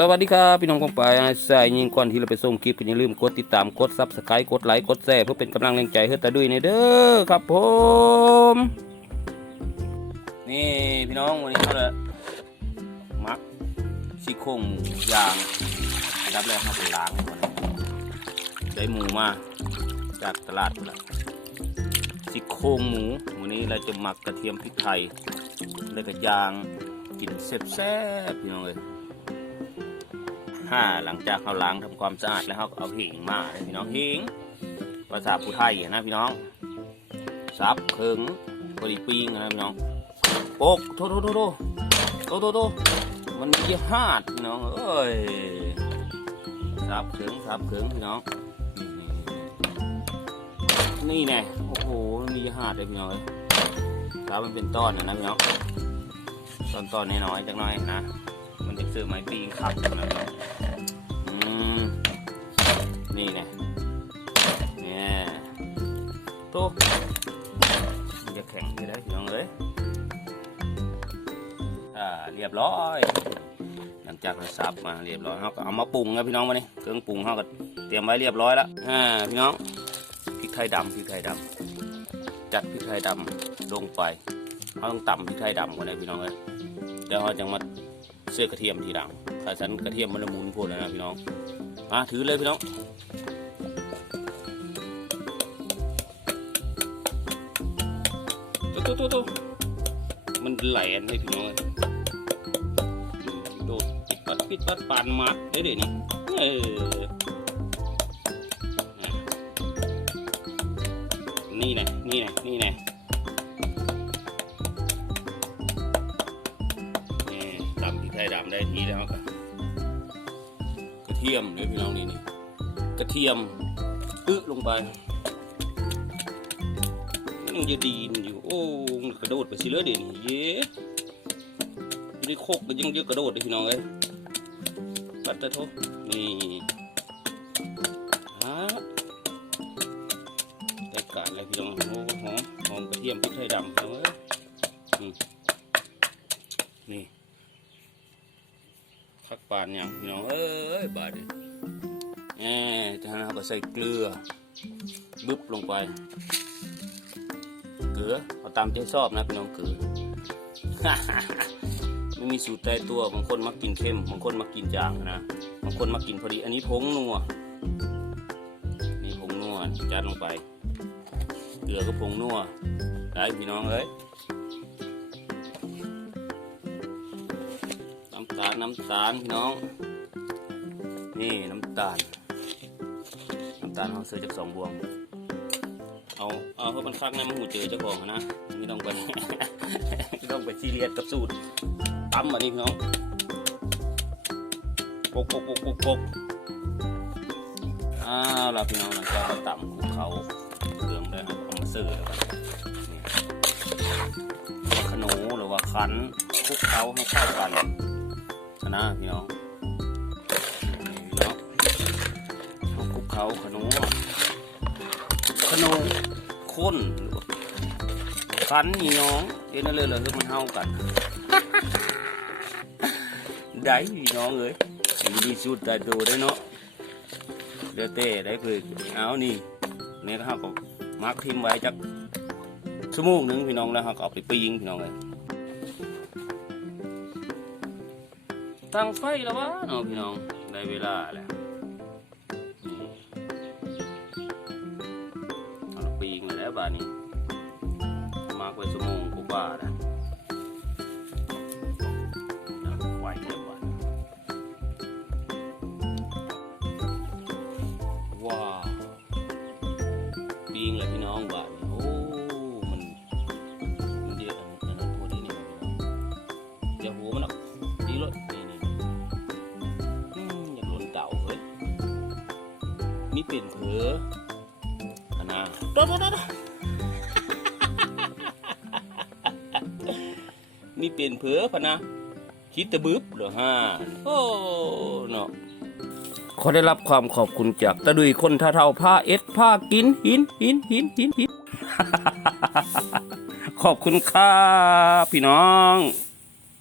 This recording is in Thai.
สวัสดีครับพี่น้องกองปลายสายยิงก่อนที่เราไปส่งคลิปก็อย่าลืมกดติดตามกดซับสไครต์กดไลค์กดแชร์เพื่อเป็นกำลังแรงใจให้ตาดุยในเด้อครับผมนี่พี่น้องวันนี้เขาเลยมักซี่โครงยางอันดับแรกเขาไปล้างก่อนได้หมูมาจากตลาดนละซี่โครงหมูวันนี้เราจะหมักกระเทียมพริกไทยแล้วก็ยางกินแซ่บๆพี่น้องเลย ห้าหลังจากเขาล้างทำความสะอาดแล้วเขาก็เอาหิงมาเลยพี่น้องหิงภาษาผู้ไทยนะพี่น้องซับเคิงบริปีงนะพี่น้องโป๊กโทโทโทโทโทโทโทมันมีหาดพี่น้องเอ้ยซับเคิงซับเคิงพี่น้อง นี่แน่โอ้โหมันมีหาดเลยพี่น้องเอ้ยซับมันเป็นต้อนนะนะพี่น้องตอนตอนน้อยๆจังน้อยนะมัน จะซื้อไม้ปีงขับนะพี่น้องอืมนี่ไงเนี่ยต๊ะมันจะแข็งไปได้พี่น้องเอ้ยอ่าเรียบร้อย หลังจากเราซับมาเรียบร้อยเขาก็เอามาปรุงนะพี่น้องมานี่เครื่องปรุงเขาก็เตรียมไว้เรียบร้อยแล้วอ่าพี่น้องพริกไทยดำพริกไทยดำจัดพริกไทยดำลงไปเขาต้องตำพริกไทยดำก่อนเลยพี่น้องเอ้ยเดี๋ยวเขาจะมา สื้อกระเทียมทีหลังถ้าฉันกระเทียมมันละมุนพูดแล้วนะพี่น้องมาถือเลยพี่น้องตุ๊ตุ๊ตุ๊ตุ๊มันไหลนเลยพี่น้องโดดปิดปัดปิดปัดปานมัดได้เดี๋ยวนี้เออนี่ไงนี่ไงนี่ไง เทียมเนี่ยพี่น้องนี่นี่กระเทียมอึลงไปยังจะดีนอยู่โอ้มันกระโดดไปสิเลยเดี๋ยวนี้เย้อยู่โคกก็ยังเยอะกระโดดเลยพี่น้องเอ้ยปัดตะโทนี่ฮะได้การเลยพี่น้องโอ้หอมหอมกระเทียมพริกไทยดำพี่น้องเอ้ยอืมนี่ คักปานยังพี่น้องเอ้ยบาดนี้แหมจานั้เราก็ใส่เกลือบึ๊บลงไป เกลือเอาตามที่ชอบนะพี่น้องเกลือไม่มีสูตรตายตัวบางคนมักกินเค็มบางคนมักกินจางนะบางคนมักกินพอดี อันนี้ผงนัวนี่ผงนัวจัดลงไปเกลือก็ผงนัวได้พี่น้องเอ้ย น้ำตาลน้ำตาลพี่น้อง นี่น้ำตาล น้ำตาลเราซื้อจากสองบวง เอาเอาเพราะมันคักนะมันหูเจอเจ้าของนะไม่ต้องไปไม่ต้องไปซีเรียสกับสูตรตั้มอันนี้พี่น้องปกปกปกปกปกอ้าวเราพี่น้องหลังจากเราต่ำภูเขาเครื่องได้ครับเอามาซื้อแล้วกันนี่ว่าขนมหรือว่าคันคลุกเขาให้เข้ากัน นะพี่น้องน้องเอาคลุกเขาขนมขนมข้นคันนี่น้องเอ็นอะไรเลยคือมันเท่ากันได้พี่น้องเอ้ยมีสูตรแต่ตัวได้เนาะเดี๋ยวเต้ได้เพื่อเอานี่นี่ก็เขาก็มาร์กทิมไว้จักชั่วโมงหนึ่งพี่น้องแล้วเขาก็เอาไปปิ้งพี่น้องเลย ตั้งไฟแล้ววะเนาะพี่น้องได้เวลาแล้วเอาปีงแล้วบ้านนี้ มากไว้สมงกูบ้าแล้วไหวแล้วบ้านว้าวปีงเลยพี่น้องบ้าน มีเป็นเผืออันนะโดดโดดโดดมีเปลี่ยนเผือพะนะคิดตะบึบเหรอฮะโอ้เนาะขอได้รับความขอบคุณจากตะดุยคนท่าเท่าผ้าเอ็ดผ้ากินหินหินหินหินหินขอบคุณครับพี่น้อง